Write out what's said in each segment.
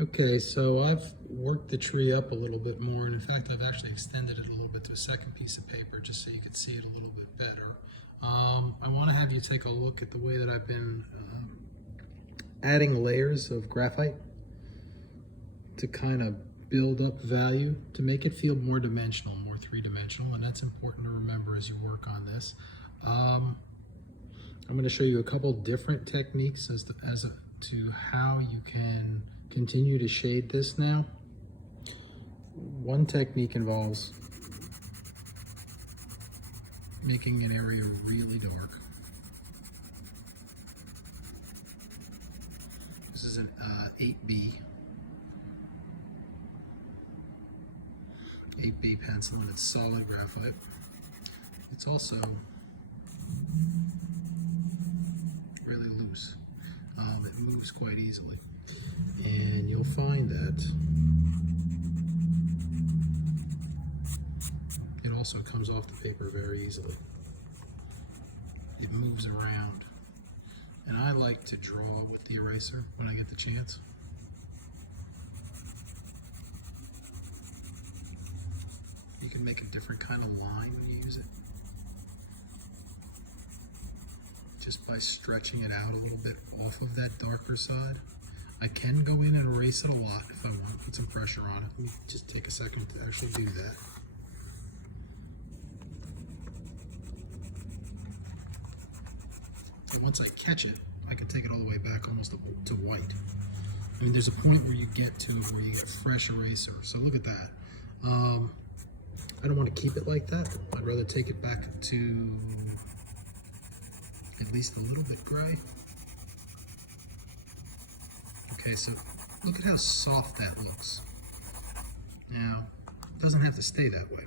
Okay, so I've worked the tree up a little bit more, and in fact, I've actually extended it a little bit to a second piece of paper just so you could see it a little bit better. I want to have you take a look at the way that I've been adding layers of graphite to kind of build up value to make it feel more dimensional, more three-dimensional, and that's important to remember as you work on this. I'm going to show you a couple different techniques as to how you can continue to shade this now. One technique involves making an area really dark. This is an 8B pencil, and it's solid graphite. It's also really loose. It moves quite easily. And you'll find that it also comes off the paper very easily. It moves around. And I like to draw with the eraser when I get the chance. You can make a different kind of line when you use it, just by stretching it out a little bit off of that darker side. I can go in and erase it a lot if I want, put some pressure on it. Let me just take a second to actually do that. And once I catch it, I can take it all the way back almost to white. I mean, there's a point where you get to where you get fresh eraser. So look at that. I don't want to keep it like that. I'd rather take it back to at least a little bit gray. Okay, so look at how soft that looks. Now, it doesn't have to stay that way.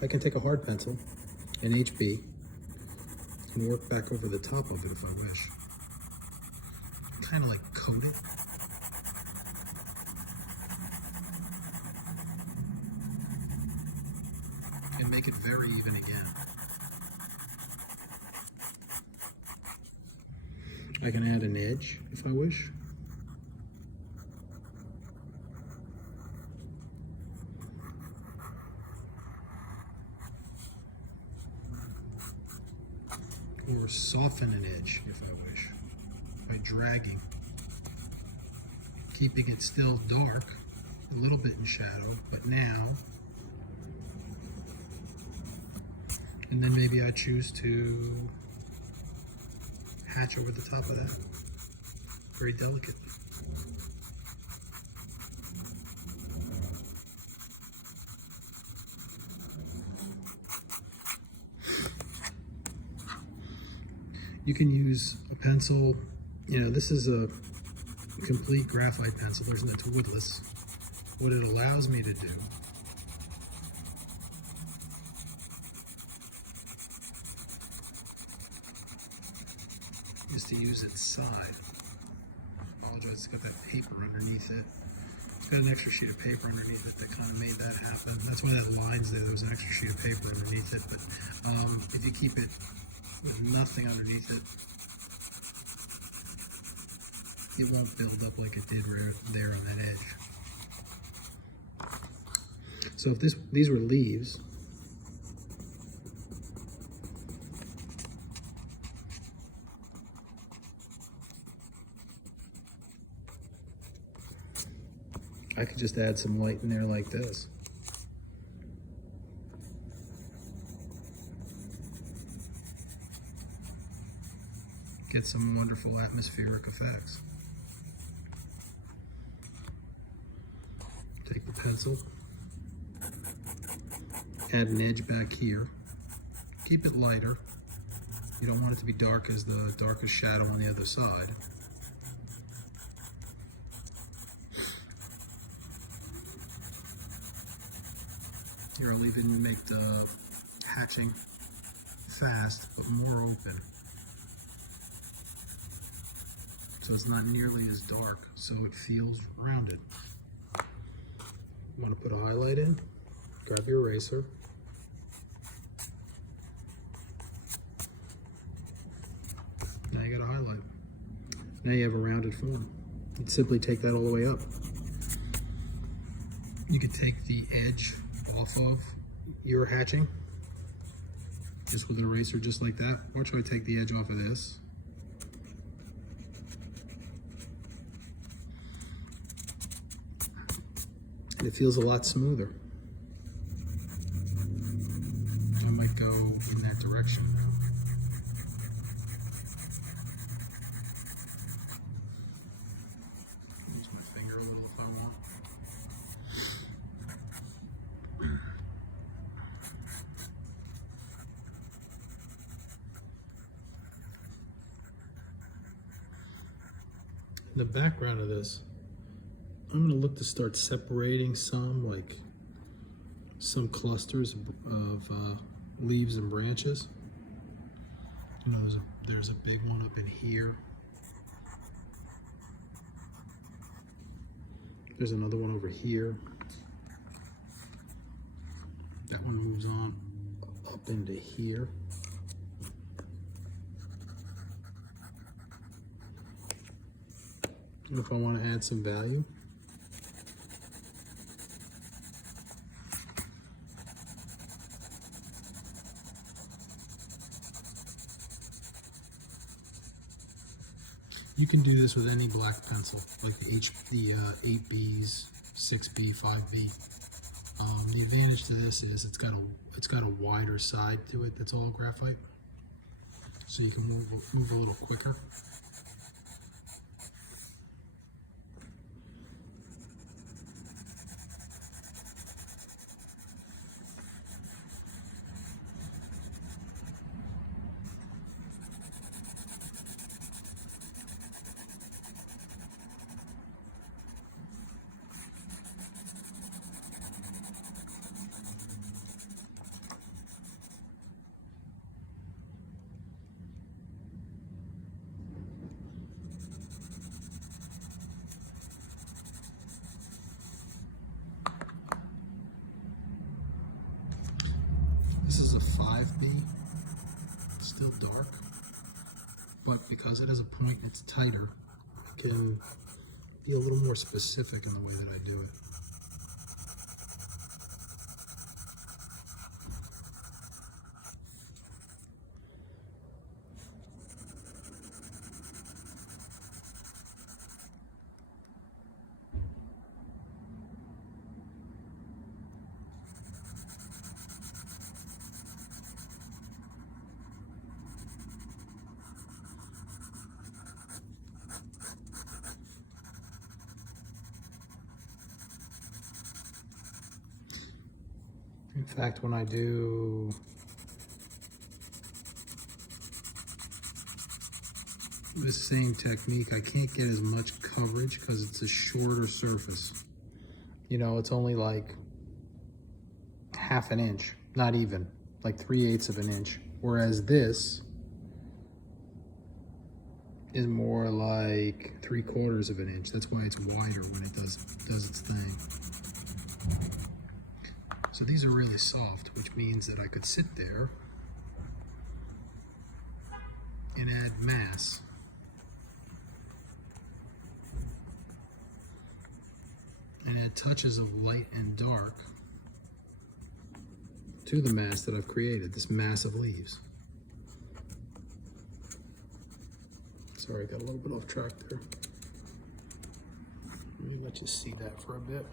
I can take a hard pencil, an HB, and work back over the top of it if I wish. Kind of like coat it. And make it very even again. I can add an edge if I wish. Or soften an edge if I wish, by dragging, keeping it still dark, a little bit in shadow, but now, and then maybe I choose to hatch over the top of that, very delicately. You can use a pencil, you know, this is a complete graphite pencil, it's woodless. What it allows me to do is to use its side. I apologize, it's got that paper underneath it. It's got an extra sheet of paper underneath it that kind of made that happen. That's why that line's there was an extra sheet of paper underneath it, but if you keep it with nothing underneath it, it won't build up like it did right there on that edge. So if these were leaves, I could just add some light in there like this. Get some wonderful atmospheric effects. Take the pencil, add an edge back here. Keep it lighter. You don't want it to be dark as the darkest shadow on the other side. Here I'll even make the hatching fast, but more open. So it's not nearly as dark, so it feels rounded. You want to put a highlight in, grab your eraser, now you got a highlight. Now you have a rounded form. You'd simply take that all the way up. You could take the edge off of your hatching just with an eraser, just like that. Or try to take the edge off of this. And it feels a lot smoother. I might go in that direction. Use my finger a little if I want. In the background of this, I'm going to look to start separating some, like some clusters of leaves and branches. You know, there's a big one up in here. There's another one over here. That one moves on up into here. And if I want to add some value, you can do this with any black pencil, like the 8Bs, 6B, 5B. The advantage to this is it's got a wider side to it that's all graphite, so you can move a little quicker. This is a 5B, it's still dark, but because it has a point and it's tighter, I can be a little more specific in the way that I do it. In fact, when I do this same technique, I can't get as much coverage because it's a shorter surface. You know, it's only like half an inch, not even, like 3/8 of an inch. Whereas this is more like 3/4 of an inch. That's why it's wider when it does its thing. So these are really soft, which means that I could sit there and add mass. And add touches of light and dark to the mass that I've created, this mass of leaves. Sorry, I got a little bit off track there. Let me let you see that for a bit.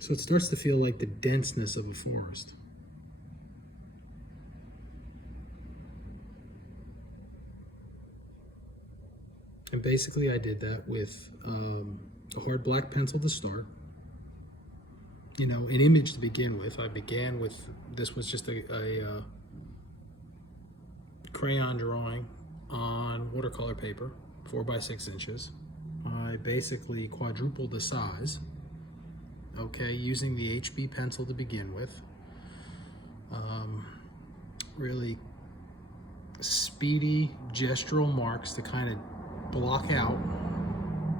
So it starts to feel like the denseness of a forest. And basically I did that with a hard black pencil to start. You know, an image to begin with. I began with, this was just a crayon drawing on watercolor paper, 4 by 6 inches. I basically quadrupled the size. Okay, using the HB pencil to begin with. Really speedy gestural marks to kind of block out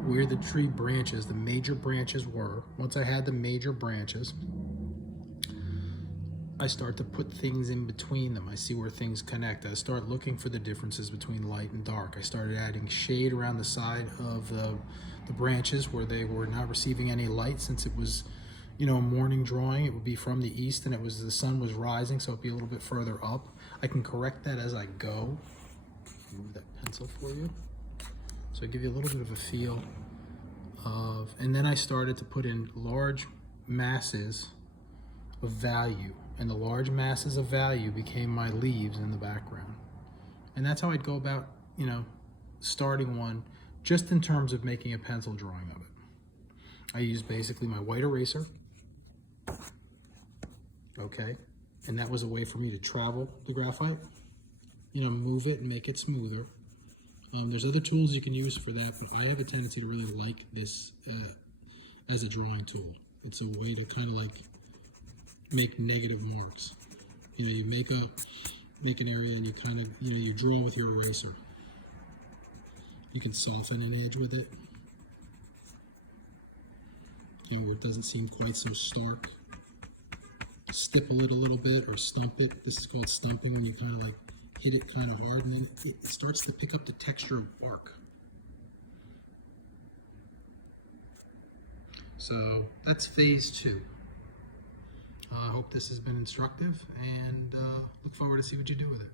where the tree branches, the major branches were. Once I had the major branches, I start to put things in between them. I see where things connect. I start looking for the differences between light and dark. I started adding shade around the side of the branches where they were not receiving any light, since it was, a morning drawing. It would be from the east and the sun was rising, so it'd be a little bit further up. I can correct that as I go. Move that pencil for you. So I give you a little bit of a feel of, and then I started to put in large masses of value, and the large masses of value became my leaves in the background. And that's how I'd go about, starting one, just in terms of making a pencil drawing of it. I use basically my white eraser, okay, and that was a way for me to travel the graphite, move it and make it smoother. There's other tools you can use for that, but I have a tendency to really like this as a drawing tool. It's a way to kind of like make negative marks. You make an area and you kind of, you draw with your eraser. You can soften an edge with it, where it doesn't seem quite so stark. Stipple it a little bit or stump it. This is called stumping, when you kind of like hit it kind of hard and then it starts to pick up the texture of bark. So that's phase 2. I hope this has been instructive, and look forward to see what you do with it.